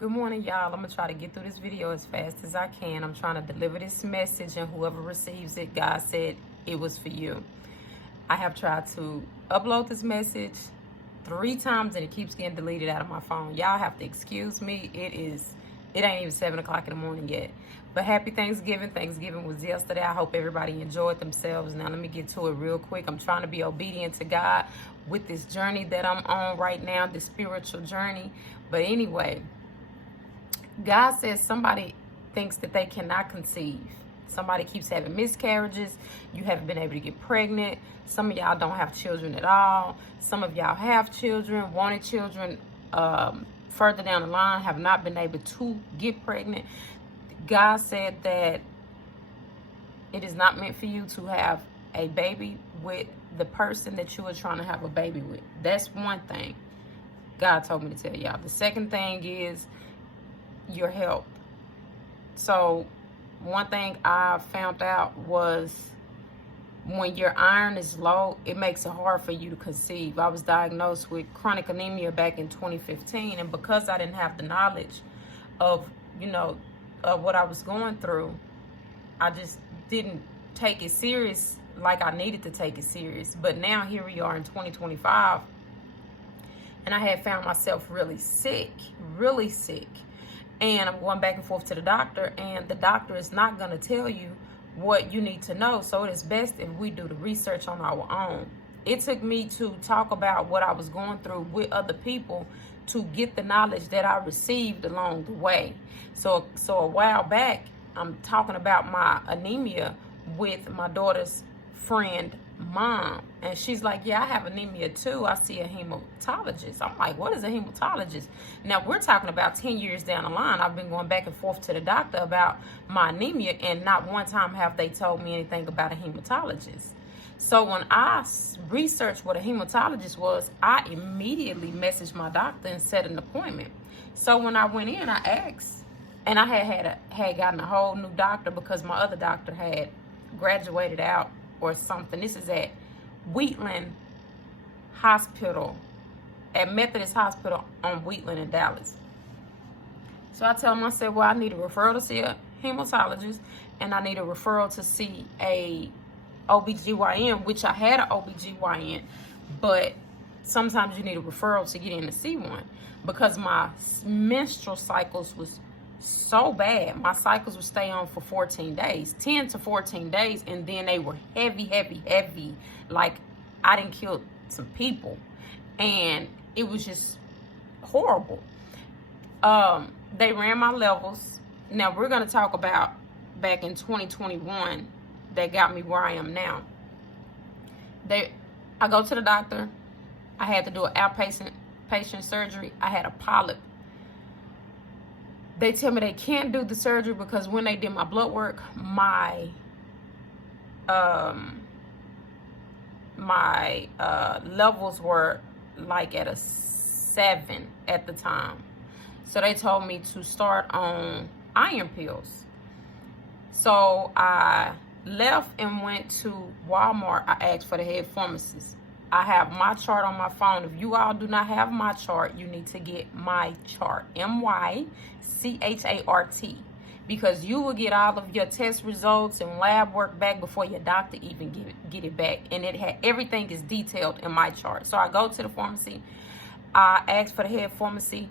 Good morning, y'all. I'm gonna try to get through this video as fast as I can. I'm trying to deliver this message, and whoever receives it, God said it was for you. I have tried to upload this message 3 times and it keeps getting deleted out of my phone. Y'all have to excuse me. It ain't even 7 o'clock in the morning yet. But happy Thanksgiving. Thanksgiving was yesterday. I hope everybody enjoyed themselves. Now let me get to it real quick. I'm trying to be obedient to God with this journey that I'm on right now, this spiritual journey. But anyway, God says somebody thinks that they cannot conceive. Somebody keeps having miscarriages. You haven't been able to get pregnant. Some of y'all don't have children at all. Some of y'all have children, wanted children further down the line, have not been able to get pregnant. God said that it is not meant for you to have a baby with the person that you are trying to have a baby with. That's one thing God told me to tell y'all. The second thing is your health. So one thing I found out was when your iron is low, it makes it hard for you to conceive. I was diagnosed with chronic anemia back in 2015, and because I didn't have the knowledge of what I was going through, I just didn't take it serious like I needed to take it serious. But now here we are in 2025, and I had found myself really sick. And I'm going back and forth to the doctor, and the doctor is not going to tell you what you need to know. So it is best if we do the research on our own. It took me to talk about what I was going through with other people to get the knowledge that I received along the way. So a while back, I'm talking about my anemia with my daughter's friend mom, and she's like, yeah, I have anemia too. I see a hematologist. I'm like, what is a hematologist? Now we're talking about 10 years down the line. I've been going back and forth to the doctor about my anemia, and not one time have they told me anything about a hematologist. So when I researched what a hematologist was, I immediately messaged my doctor and set an appointment. So when I went in, I asked, and I had gotten a whole new doctor because my other doctor had graduated out or something. This is at Wheatland Hospital, at Methodist Hospital on Wheatland in Dallas. So I tell him, I said, well, I need a referral to see a hematologist, and I need a referral to see a OBGYN, which I had an OBGYN, but sometimes you need a referral to get in to see one because my menstrual cycles was so bad. My cycles would stay on for 14 days, 10 to 14 days, and then they were heavy, like I didn't kill some people, and it was just horrible. They ran my levels. Now we're going to talk about back in 2021 that got me where I am now. I go to the doctor. I had to do an outpatient surgery. I had a polyp. They tell me they can't do the surgery because when they did my blood work, my levels were like at a 7 at the time. So they told me to start on iron pills. So I left and went to Walmart. I asked for the head pharmacist. I have my chart on my phone. If you all do not have my chart, you need to get my chart, MyChart, because you will get all of your test results and lab work back before your doctor even get it back. And everything is detailed in my chart. So I go to the pharmacy. I ask for the head pharmacist.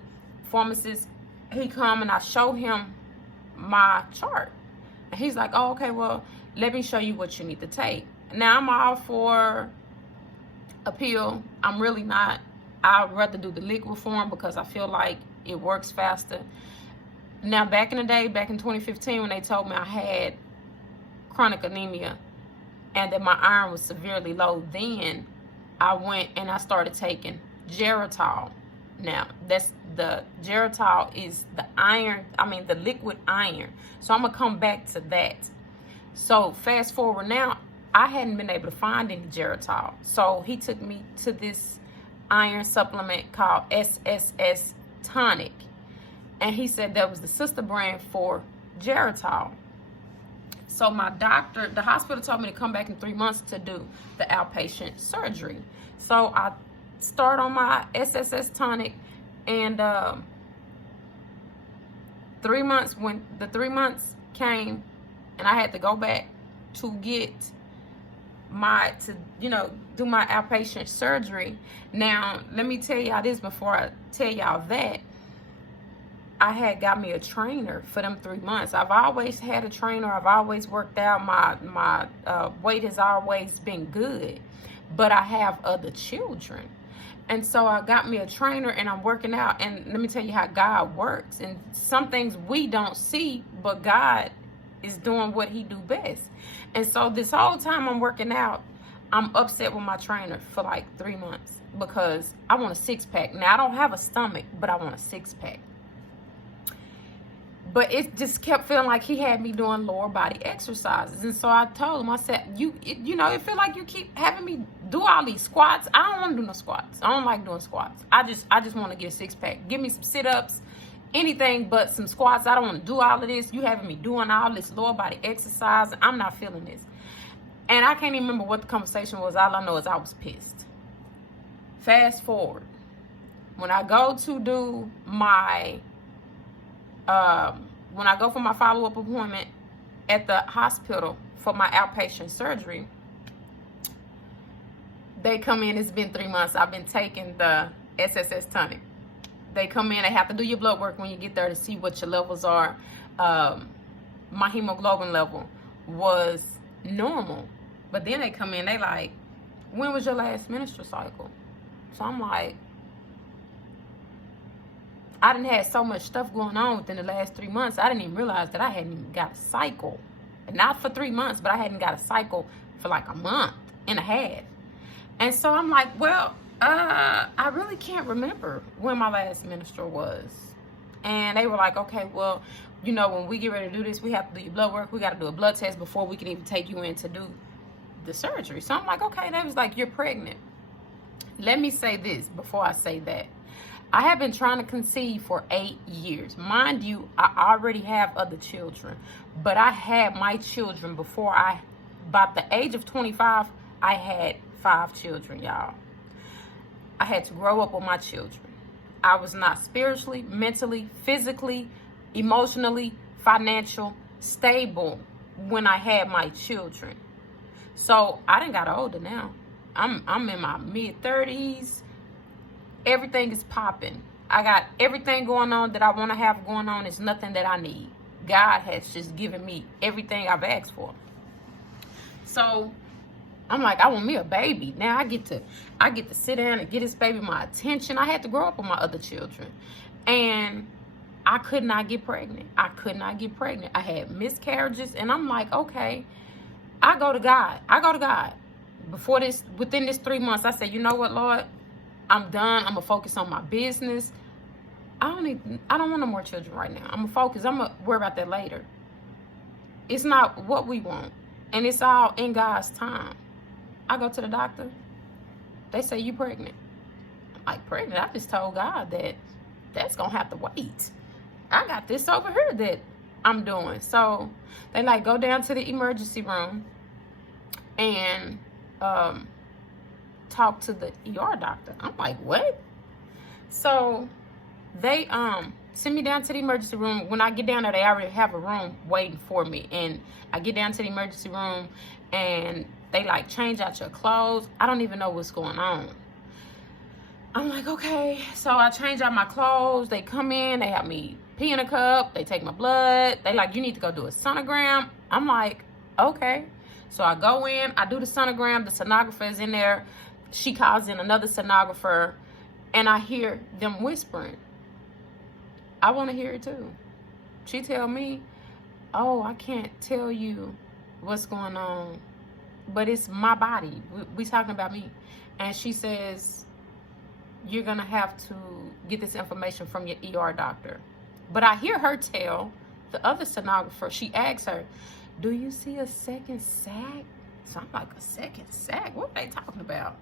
He come and I show him my chart. And he's like, oh, okay, well, let me show you what you need to take. Now I'm all for a pill. I'm really not. I'd rather do the liquid form because I feel like it works faster. Now, back in the day, back in 2015, when they told me I had chronic anemia and that my iron was severely low, then I went and I started taking Geritol. Now, the Geritol is the liquid iron. So I'm going to come back to that. So fast forward now, I hadn't been able to find any Geritol. So he took me to this iron supplement called SSS Tonic. And he said that was the sister brand for Geritol. So my doctor, the hospital told me to come back in 3 months to do the outpatient surgery. So I start on my SSS Tonic, and 3 months, when the 3 months came and I had to go back to get do my outpatient surgery. Now, let me tell y'all this before I tell y'all that. I had got me a trainer for them 3 months. I've always had a trainer. I've always worked out. My weight has always been good. But I have other children. And so I got me a trainer and I'm working out. And let me tell you how God works. And some things we don't see, but God is doing what he do best. And so this whole time I'm working out, I'm upset with my trainer for like 3 months because I want a six-pack. Now, I don't have a stomach, but I want a six-pack. But it just kept feeling like he had me doing lower body exercises. And so I told him, I said, it feel like you keep having me do all these squats. I don't want to do no squats. I don't like doing squats. I just want to get a six-pack. Give me some sit-ups, anything but some squats. I don't want to do all of this. You having me doing all this lower body exercise. I'm not feeling this. And I can't even remember what the conversation was. All I know is I was pissed. Fast forward. When I go to do my... when I go for my follow-up appointment at the hospital for my outpatient surgery, they come in. It's been 3 months. I've been taking the SSS tonic. They come in. They have to do your blood work when you get there to see what your levels are. My hemoglobin level was normal. But then they come in. They like, when was your last menstrual cycle? So I'm like, I done had so much stuff going on within the last 3 months. I didn't even realize that I hadn't even got a cycle. Not for 3 months, but I hadn't got a cycle for like a month and a half. And so I'm like, well, I really can't remember when my last menstrual was. And they were like, okay, well, when we get ready to do this, we have to do your blood work. We got to do a blood test before we can even take you in to do the surgery. So I'm like, okay. They was like, you're pregnant. Let me say this before I say that. I have been trying to conceive for 8 years. Mind you, I already have other children. But I had my children before about the age of 25, I had 5 children, y'all. I had to grow up with my children. I was not spiritually, mentally, physically, emotionally, financial, stable when I had my children. So I done got older now. I'm in my mid-30s. Everything is popping. I got everything going on that I want to have going on. It's nothing that I need. God has just given me everything I've asked for. So I'm like, I want me a baby. Now I get to sit down and get this baby my attention. I had to grow up with my other children. And I could not get pregnant. I had miscarriages. And I'm like, okay, I go to God. Within this 3 months, I said, you know what, Lord? I'm done. I'm going to focus on my business. I don't want no more children right now. I'm going to focus. I'm going to worry about that later. It's not what we want. And it's all in God's time. I go to the doctor. They say, you pregnant. I'm like, pregnant? I just told God that's going to have to wait. I got this over here that I'm doing. So they like, go down to the emergency room and talk to the ER doctor. I'm like, what? So they send me down to the emergency room. When I get down there, they already have a room waiting for me. And I get down to the emergency room and they like change out your clothes. I don't even know what's going on. I'm like, okay. So I change out my clothes. They come in, they have me pee in a cup, they take my blood. They like, you need to go do a sonogram. I'm like, okay. So I go in, I do the sonogram, the sonographer is in there. She calls in another sonographer, and I hear them whispering. I want to hear it too. She tell me, oh, I can't tell you what's going on, but it's my body. We talking about me. And she says, you're going to have to get this information from your ER doctor. But I hear her tell the other sonographer, she asks her, do you see a second sac? So I'm like, a second sac? What are they talking about?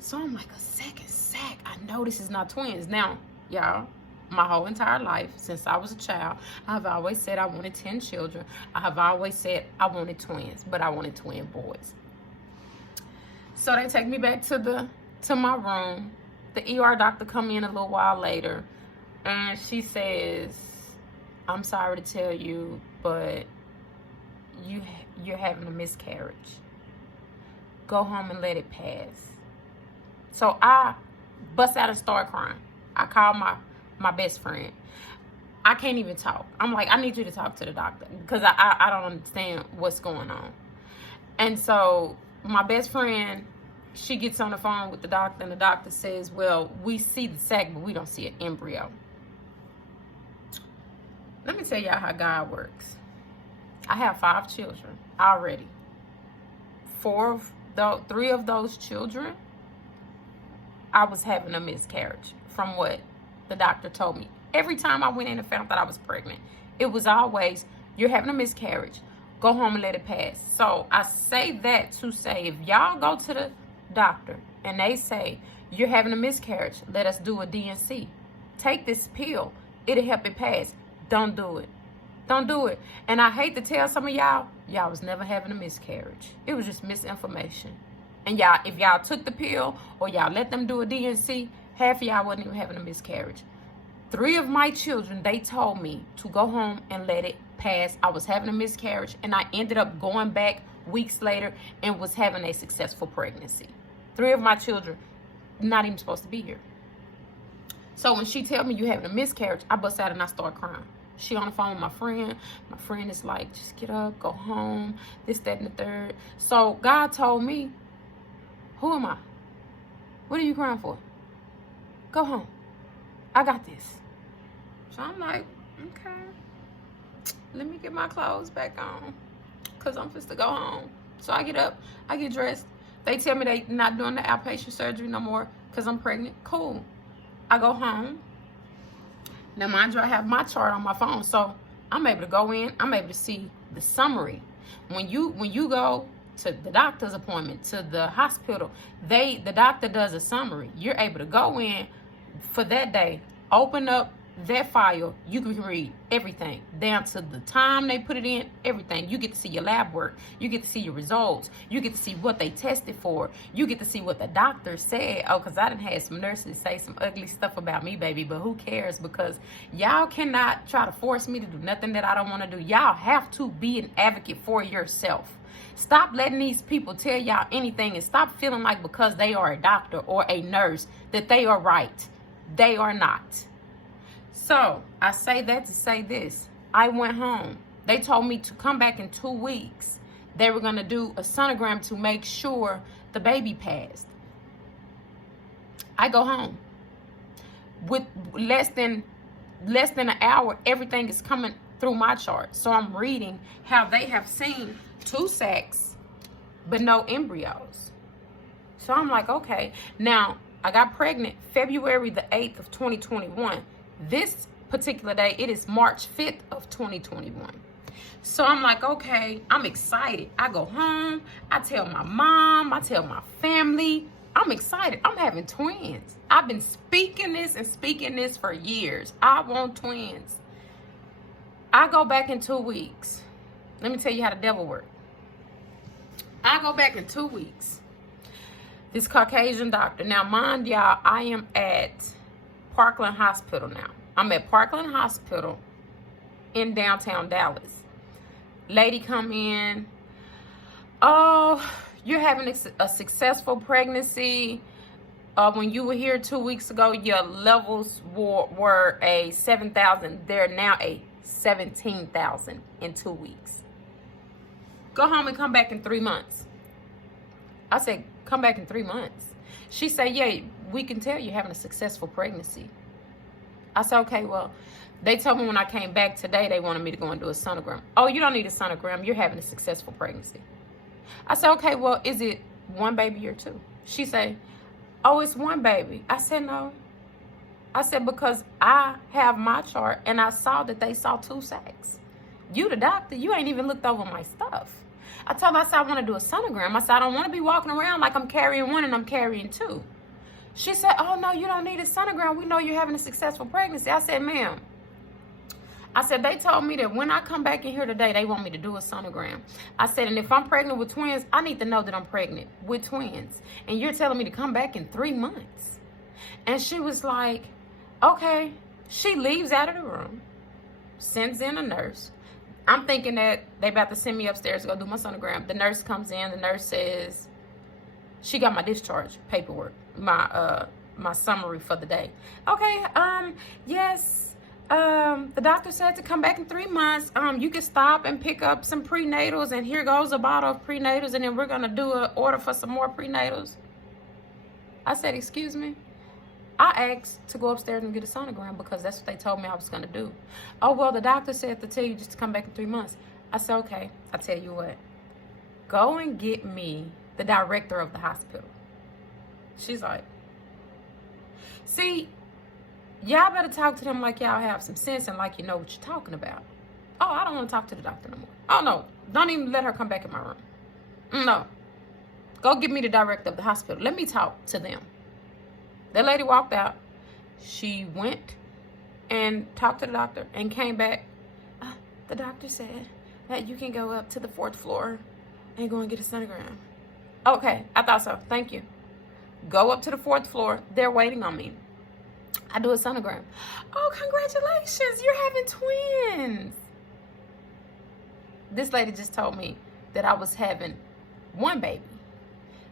So I'm like, a second sac? I know this is not twins. Now, y'all, my whole entire life, since I was a child, I've always said I wanted 10 children. I have always said I wanted twins, but I wanted twin boys. So they take me back to my room. The ER doctor come in a little while later, and she says, I'm sorry to tell you, but you're having a miscarriage. Go home and let it pass. So I bust out and start crying. I called my best friend. I can't even talk. I'm like, I need you to talk to the doctor because I don't understand what's going on. And so my best friend, she gets on the phone with the doctor, and the doctor says, well, we see the sac, but we don't see an embryo. Let me tell y'all how God works. I have 5 children already. 3 of those children, I was having a miscarriage from what the doctor told me. Every time I went in and found that I was pregnant, it was always, you're having a miscarriage. Go home and let it pass. So I say that to say, if y'all go to the doctor and they say, you're having a miscarriage, let us do a D&C. Take this pill. It'll help it pass. Don't do it. Don't do it. And I hate to tell some of y'all was never having a miscarriage. It was just misinformation. And y'all, if y'all took the pill or y'all let them do a D&C, half of y'all wasn't even having a miscarriage. 3 of my children, they told me to go home and let it pass. I was having a miscarriage, and I ended up going back weeks later and was having a successful pregnancy. 3 of my children not even supposed to be here. So when she tell me you having a miscarriage, I bust out and I start crying. She on the phone with my friend. My friend is like, just get up, go home, this, that, and the third. So God told me, who am I? What are you crying for? Go home. I got this. So I'm like, okay. Let me get my clothes back on, because I'm supposed to go home. So I get up, I get dressed. They tell me they not doing the outpatient surgery no more because I'm pregnant. Cool. I go home. Now, mind you, I have my chart on my phone, so I'm able to go in. I'm able to see the summary. When you go to the doctor's appointment, to the hospital, the doctor does a summary. You're able to go in for that day, open up that file, you can read everything down to the time they put it in, everything. You get to see your lab work, you get to see your results, you get to see what they tested for, you get to see what the doctor said. Oh, because I done had some nurses say some ugly stuff about me, baby, but who cares? Because y'all cannot try to force me to do nothing that I don't want to do. Y'all have to be an advocate for yourself. Stop letting these people tell y'all anything, and stop feeling like because they are a doctor or a nurse that they are right. They are not. So I say that to say this. I went home. They told me to come back in 2 weeks. They were going to do a sonogram to make sure the baby passed. I go home. With less than an hour, everything is coming through my chart. So I'm reading how they have seen 2 sacs, but no embryos. So I'm like, okay. Now, I got pregnant February the 8th of 2021. This particular day, it is March 5th of 2021. So I'm like, okay, I'm excited. I go home. I tell my mom. I tell my family. I'm excited. I'm having twins. I've been speaking this for years. I want twins. I go back in 2 weeks. Let me tell you how the devil works. I go back in 2 weeks. This Caucasian doctor. Now, mind y'all, I am at Parkland Hospital now. I'm at Parkland Hospital in downtown Dallas. Lady come in. Oh, you're having a successful pregnancy. When you were here 2 weeks ago, your levels were a 7,000. They're now a 17,000 in 2 weeks. Go home and come back in 3 months. I said, come back in 3 months. She said, yeah, we can tell you're having a successful pregnancy. I said, okay, well, they told me when I came back today, they wanted me to go and do a sonogram. Oh, you don't need a sonogram. You're having a successful pregnancy. I said, okay, well, is it 1 baby or 2? She said, oh, it's 1 baby. I said, no. I said, because I have my chart and I saw that they saw 2 sacs. You the doctor, you ain't even looked over my stuff. I told her, I said, I want to do a sonogram. I said, I don't want to be walking around like I'm carrying 1 and I'm carrying 2. She said, oh, no, you don't need a sonogram. We know you're having a successful pregnancy. I said, ma'am. I said, they told me that when I come back in here today, they want me to do a sonogram. I said, and if I'm pregnant with twins, I need to know that I'm pregnant with twins. And you're telling me to come back in 3 months. And she was like, okay. She leaves out of the room. sends in a nurse. I'm thinking that they about to send me upstairs to go do my sonogram. The nurse comes in. The nurse says she got my discharge paperwork, my summary for the day. Okay, yes, the doctor said to come back in 3 months. You can stop and pick up some prenatals, and here goes a bottle of prenatals, and then we're gonna do an order for some more prenatals. I said, excuse me? I asked to go upstairs and get a sonogram because that's what they told me I was gonna do. Oh, well, the doctor said to tell you just to come back in 3 months. I said, okay, I tell you what, go and get me the director of the hospital. She's like, see, y'all better talk to them like y'all have some sense and like you know what you're talking about. Oh, I don't want to talk to the doctor no more. Oh, no, don't even let her come back in my room. No, go get me the director of the hospital. Let me talk to them. That lady walked out. She went and talked to the doctor and came back. The doctor said that you can go up to the 4th floor and go and get a sonogram. Okay, I thought so. Thank you. Go up to the 4th floor. They're waiting on me. I do a sonogram. Oh, congratulations. You're having twins. This lady just told me that I was having one baby.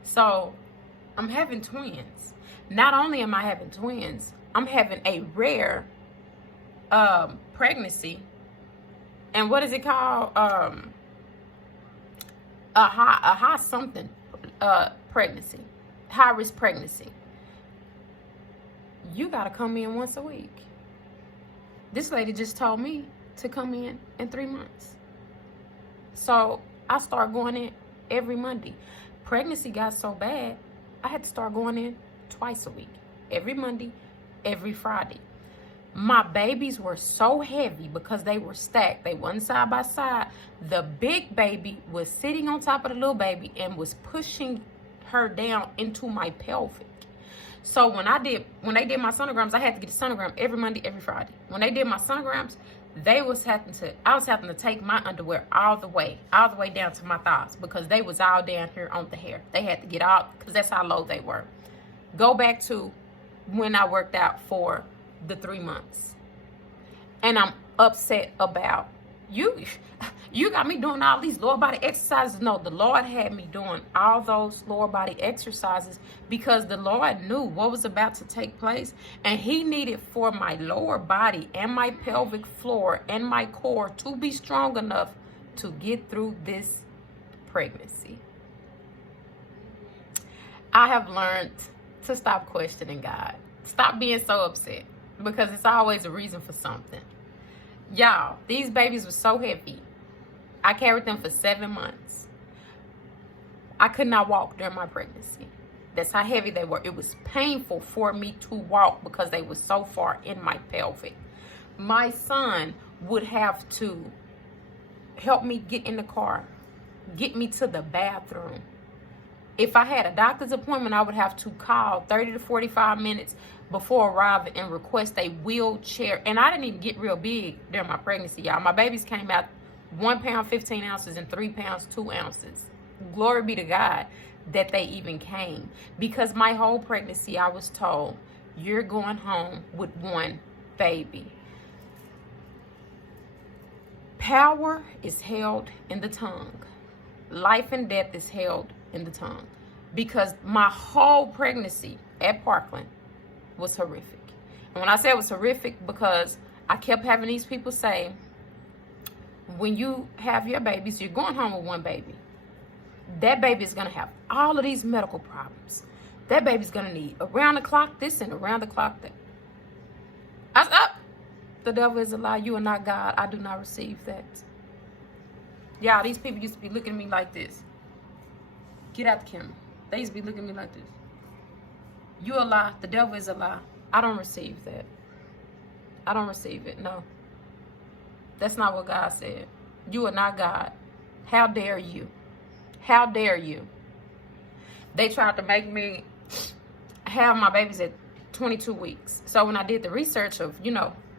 So I'm having twins. Not only am I having twins, I'm having a rare pregnancy. And what is it called? A high something pregnancy. High risk pregnancy. You got to come in once a week. This lady just told me to come in 3 months. So I start going in every Monday. Pregnancy got so bad, I had to start going in twice a week. Every Monday, every Friday. My babies were so heavy because they were stacked. They wasn't side by side. The big baby was sitting on top of the little baby and was pushing her down into my pelvic. So when they did my sonograms, I had to get a sonogram every Monday, every Friday. When they did my sonograms, I was having to take my underwear all the way down to my thighs because they was all down here on the hair. They had to get out because that's how low they were. Go back to when I worked out for the 3 months. And I'm upset about you got me doing all these lower body exercises. No, the Lord had me doing all those lower body exercises because the Lord knew what was about to take place, and he needed for my lower body and my pelvic floor and my core to be strong enough to get through this pregnancy. I have learned to stop questioning God. Stop being so upset because it's always a reason for something. Y'all, these babies were so heavy. I carried them for 7 months. I could not walk during my pregnancy. That's how heavy they were. It was painful for me to walk because they were so far in my pelvic. My son would have to help me get in the car, get me to the bathroom. If I had a doctor's appointment, I would have to call 30 to 45 minutes before arriving and request a wheelchair. And I didn't even get real big during my pregnancy, y'all. My babies came out 1 pound, 15 ounces and 3 pounds, 2 ounces. Glory be to God that they even came. Because my whole pregnancy, I was told, you're going home with one baby. Power is held in the tongue. Life and death is held in the tongue. Because my whole pregnancy at Parkland was horrific. And when I say it was horrific, because I kept having these people say, when you have your babies, you're going home with one baby. That baby is going to have all of these medical problems. That baby's going to need around the clock this and around the clock that. The devil is a lie. You are not God. I do not receive that. Y'all, these people used to be looking at me like this. Get out the camera. They used to be looking at me like this. You a lie. The devil is a lie. I don't receive that. I don't receive it. No. That's not what God said. You are not God. How dare you? How dare you? They tried to make me have my babies at 22 weeks. So when I did the research of,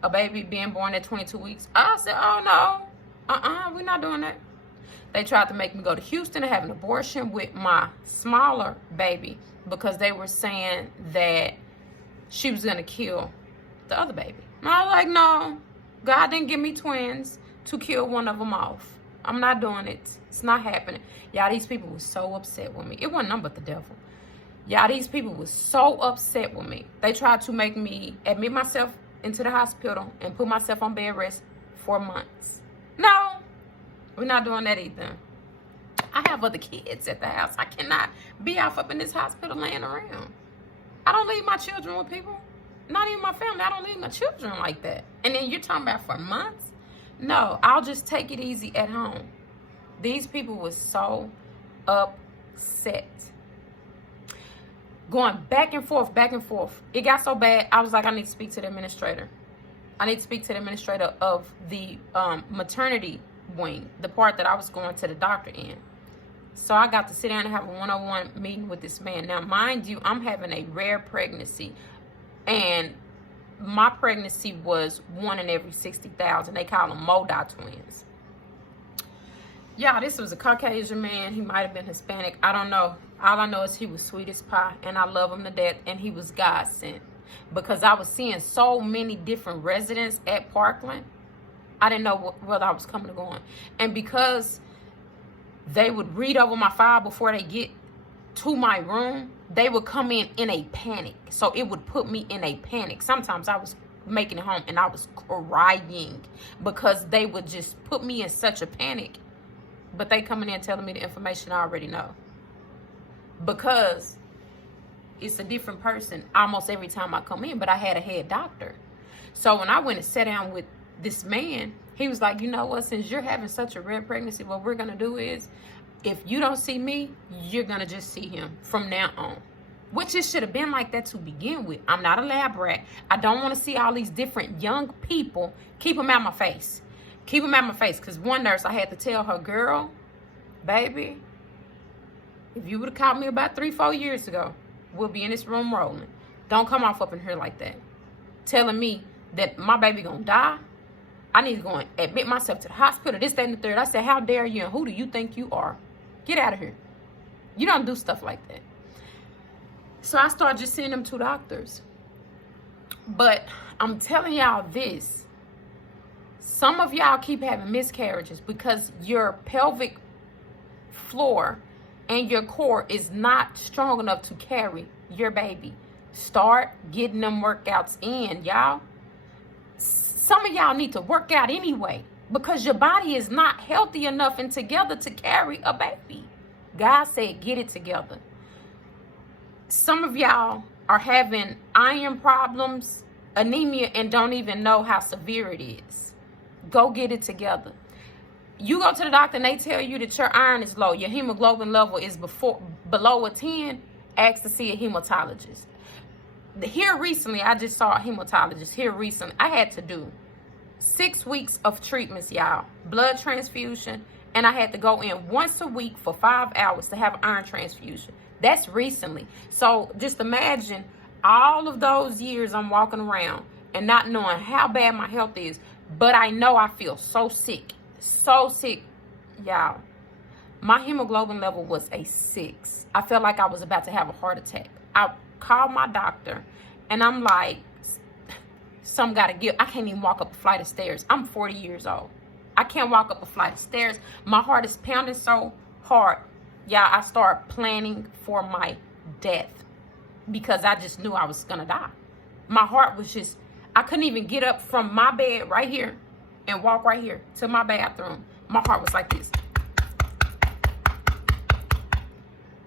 a baby being born at 22 weeks, I said, oh no, we're not doing that. They tried to make me go to Houston and have an abortion with my smaller baby because they were saying that she was going to kill the other baby. And I was like, no, God didn't give me twins to kill one of them off. I'm not doing it. It's not happening. Y'all, these people were so upset with me. It wasn't nothing but the devil. Y'all, these people were so upset with me. They tried to make me admit myself into the hospital and put myself on bed rest for months. No, we're not doing that either. I have other kids at the house. I cannot be off up in this hospital laying around. I don't leave my children with people. Not even my family. I don't leave my children like that. And then you're talking about for months? No, I'll just take it easy at home. These people were so upset. Going back and forth, back and forth. It got so bad, I was like, I need to speak to the administrator. I need to speak to the administrator of the maternity wing, the part that I was going to the doctor in. So I got to sit down and have a one-on-one meeting with this man. Now, mind you, I'm having a rare pregnancy. And my pregnancy was 1 in every 60,000. They call them Moda twins. Yeah, this was a Caucasian man. He might have been Hispanic. I don't know. All I know is he was sweet as pie. And I love him to death. And he was God sent. Because I was seeing so many different residents at Parkland. I didn't know whether I was coming or going. And because they would read over my file before they get to my room, they would come in a panic. So it would put me in a panic. Sometimes I was making it home and I was crying because they would just put me in such a panic. But they coming in telling me the information I already know. Because it's a different person almost every time I come in. But I had a head doctor. So when I went and sat down with this man, he was like, you know what, since you're having such a rare pregnancy, what we're going to do is, if you don't see me, you're going to just see him from now on. Which it should have been like that to begin with. I'm not a lab rat. I don't want to see all these different young people. Keep them out my face. Keep them out my face. Because one nurse, I had to tell her, girl, baby, if you would have caught me about 3-4 years ago, we'll be in this room rolling. Don't come off up in here like that. Telling me that my baby going to die. I need to go and admit myself to the hospital. This, that, and the third. I said, how dare you and who do you think you are? Get out of here. You don't do stuff like that. So I started just seeing them 2 doctors. But I'm telling y'all this. Some of y'all keep having miscarriages because your pelvic floor and your core is not strong enough to carry your baby. Start getting them workouts in, y'all. Some of y'all need to work out anyway because your body is not healthy enough and together to carry a baby. God said, get it together. Some of y'all are having iron problems, anemia, and don't even know how severe it is. Go get it together. You go to the doctor and they tell you that your iron is low, your hemoglobin level is below a 10, ask to see a hematologist. Here recently, I just saw a hematologist. Here recently, I had to do 6 weeks of treatments, y'all. Blood transfusion. And I had to go in once a week for 5 hours to have an iron transfusion. That's recently. So just imagine all of those years I'm walking around and not knowing how bad my health is. But I know I feel so sick. So sick, y'all. My hemoglobin level was a 6. I felt like I was about to have a heart attack. I called my doctor and I'm like, some gotta give. I can't even walk up a flight of stairs. I'm 40 years old. I can't walk up a flight of stairs. My heart is pounding so hard. Yeah, I started planning for my death because I just knew I was gonna die. My heart was just, I couldn't even get up from my bed right here and walk right here to my bathroom. My heart was like this.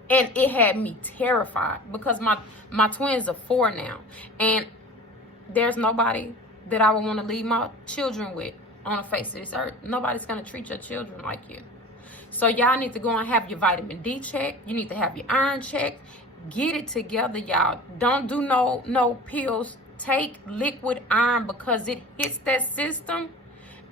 And it had me terrified because my twins are 4 now. And there's nobody that I would want to leave my children with on the face of this earth. Nobody's going to treat your children like you. So y'all need to go and have your vitamin D checked. You need to have your iron checked. Get it together, y'all. Don't do no pills. Take liquid iron because it hits that system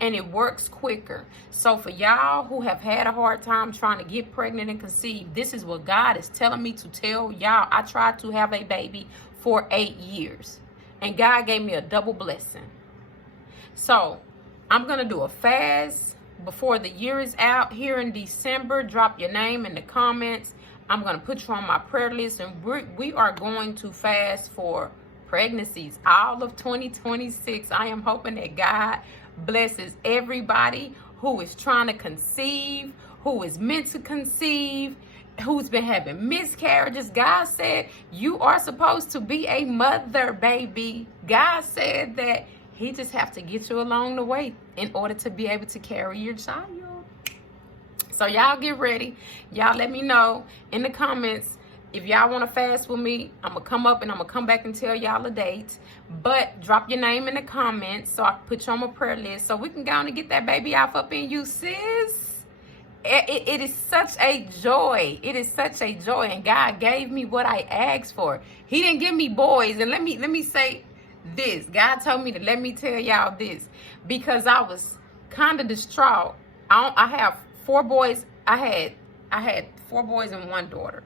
and it works quicker. So for y'all who have had a hard time trying to get pregnant and conceive, this is what God is telling me to tell y'all. I tried to have a baby for 8 years and God gave me a double blessing. So I'm going to do a fast before the year is out here in December. Drop your name in the comments. I'm going to put you on my prayer list, and we are going to fast for pregnancies all of 2026. I am hoping that God blesses everybody who is trying to conceive, who is meant to conceive, who's been having miscarriages. God said you are supposed to be a mother, baby. God said that he just have to get you along the way in order to be able to carry your child. So y'all get ready. Y'all let me know in the comments if y'all want to fast with me. I'm going to come up and I'm going to come back and tell y'all a date. But drop your name in the comments so I can put you on my prayer list so we can go on and get that baby off up in you, sis. It is such a joy. It is such a joy. And God gave me what I asked for. He didn't give me boys. And let me say this. God told me to let me tell y'all this. Because I was kind of distraught. I have 4 boys. I had 4 boys and 1 daughter.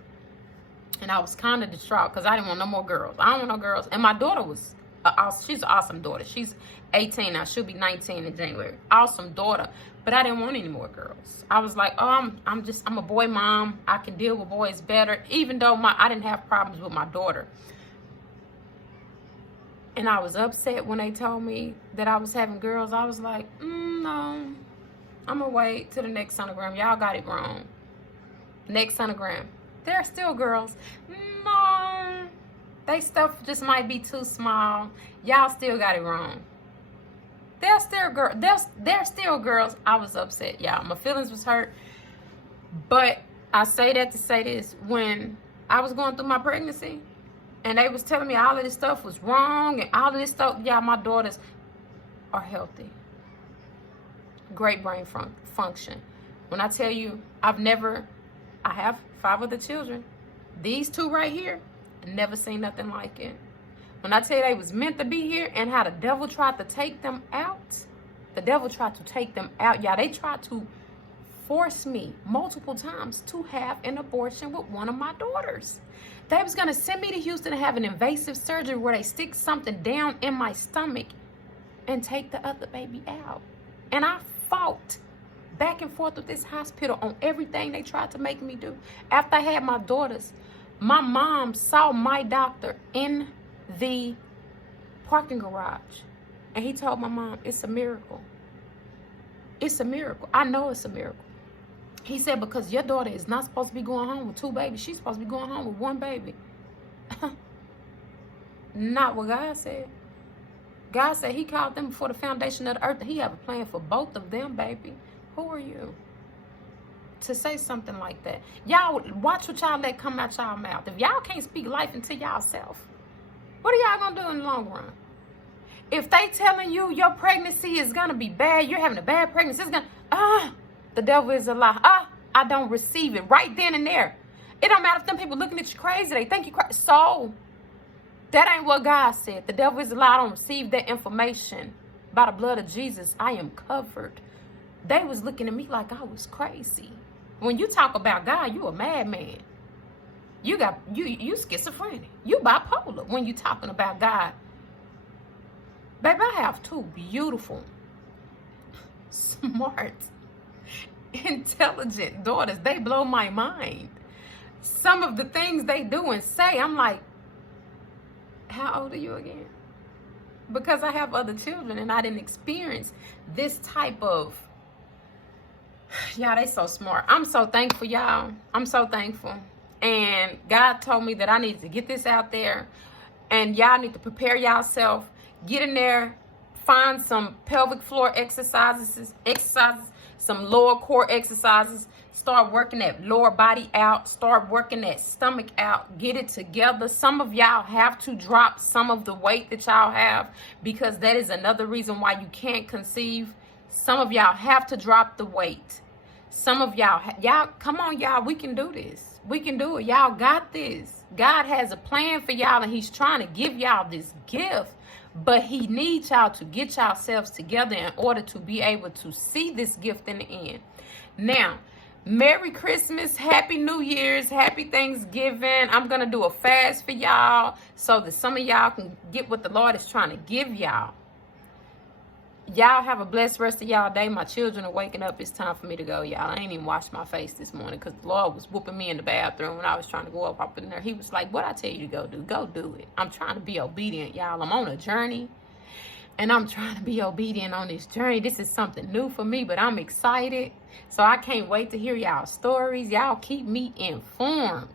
And I was kind of distraught because I didn't want no more girls. I don't want no girls. And my daughter was, she's an awesome daughter. She's 18 now. She'll be 19 in January. Awesome daughter. But I didn't want any more girls. I was like, oh, I'm a boy mom. I can deal with boys better. Even though I didn't have problems with my daughter. And I was upset when they told me that I was having girls. I was like, no. I'm going to wait till the next sonogram. Y'all got it wrong. Next sonogram. They're still girls. No. They stuff just might be too small. Y'all still got it wrong. They're still girls. They're still girls. I was upset, y'all. My feelings was hurt. But I say that to say this. When I was going through my pregnancy, and they was telling me all of this stuff was wrong, and all of this stuff, yeah, my daughters are healthy. Great brain function. When I tell you, I have 5 other children. These 2 right here, never seen nothing like it. When I tell you they was meant to be here and how the devil tried to take them out, y'all. They tried to force me multiple times to have an abortion with one of my daughters. They was going to send me to Houston to have an invasive surgery where they stick something down in my stomach and take the other baby out. And I fought back and forth with this hospital on everything they tried to make me do. After I had my daughters, my mom saw my doctor in the parking garage. And he told my mom, it's a miracle. It's a miracle. I know it's a miracle. He said, because your daughter is not supposed to be going home with 2 babies. She's supposed to be going home with 1 baby. Not what God said. God said he called them before the foundation of the earth. He have a plan for both of them, baby. Who are you to say something like that? Y'all, watch what y'all let come out y'all mouth. If y'all can't speak life into y'all self, what are y'all going to do in the long run? If they telling you your pregnancy is going to be bad, you're having a bad pregnancy, it's going to, the devil is a lie. I don't receive it right then and there. It don't matter if them people looking at you crazy. They think you crazy. So, that ain't what God said. The devil is a lie. I don't receive that information. By the blood of Jesus, I am covered. They was looking at me like I was crazy. When you talk about God, you a madman. You schizophrenic. You bipolar when you talking about God. Baby, I have 2 beautiful, smart, intelligent daughters. They blow my mind. Some of the things they do and say, I'm like, how old are you again? Because I have other children and I didn't experience this type of, y'all, they so smart. I'm so thankful, y'all. I'm so thankful. And God told me that I needed to get this out there. And y'all need to prepare yourself. Get in there. Find some pelvic floor exercises, some lower core exercises. Start working that lower body out. Start working that stomach out. Get it together. Some of y'all have to drop some of the weight that y'all have, because that is another reason why you can't conceive. Some of y'all have to drop the weight. Some of y'all, come on, y'all. We can do this. We can do it. Y'all got this. God has a plan for y'all, and he's trying to give y'all this gift. But he needs y'all to get yourselves together in order to be able to see this gift in the end. Now, Merry Christmas, Happy New Year's, Happy Thanksgiving. I'm going to do a fast for y'all so that some of y'all can get what the Lord is trying to give y'all. Y'all have a blessed rest of y'all day. My children are waking up. It's time for me to go, y'all. I ain't even washed my face this morning because the Lord was whooping me in the bathroom when I was trying to go up in there. He was like, what I tell you to go do it. I'm trying to be obedient, y'all. I'm on a journey. And I'm trying to be obedient on this journey. This is something new for me, but I'm excited. So I can't wait to hear y'all stories. Y'all keep me informed.